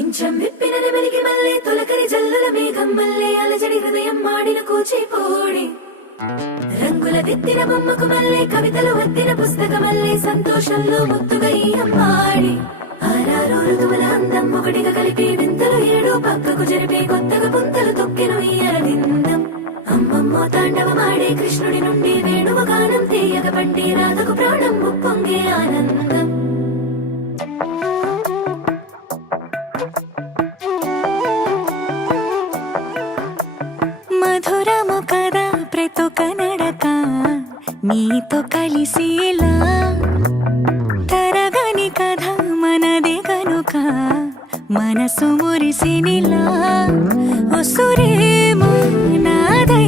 పింఛం విప్పిన నెమలికి మల్లె తొలకరి జల్లుల మేఘం మల్లె అలజడి హృదయం మాడిన కూచిపోడి రంగుల దిద్దిన బొమ్మకు మల్లె కవితలు వద్దిన పుస్తక మల్లె సంతోషంలో ముద్దుగా ఈ అమ్మాడి ఆరారు ఋతువుల అందం ఒకటిగా కలిపి వింతలు ఏడు పక్కకు జరిపే కొత్తగా పుంతలు తొక్కెను ఈ అరవిందం అమ్మమ్మో తాండవమాడే కృష్ణుడి నుండి వేణువ గానం తీయగ పండి రాధకు ప్రాణం ఉప్పొంగే ఆనందం మధురము కదా ప్రతొక నడక నీతో కలిసేలా తరగని కథ మనదే కనుక మనసు మురిసినిలా ఉసురేమో నాదై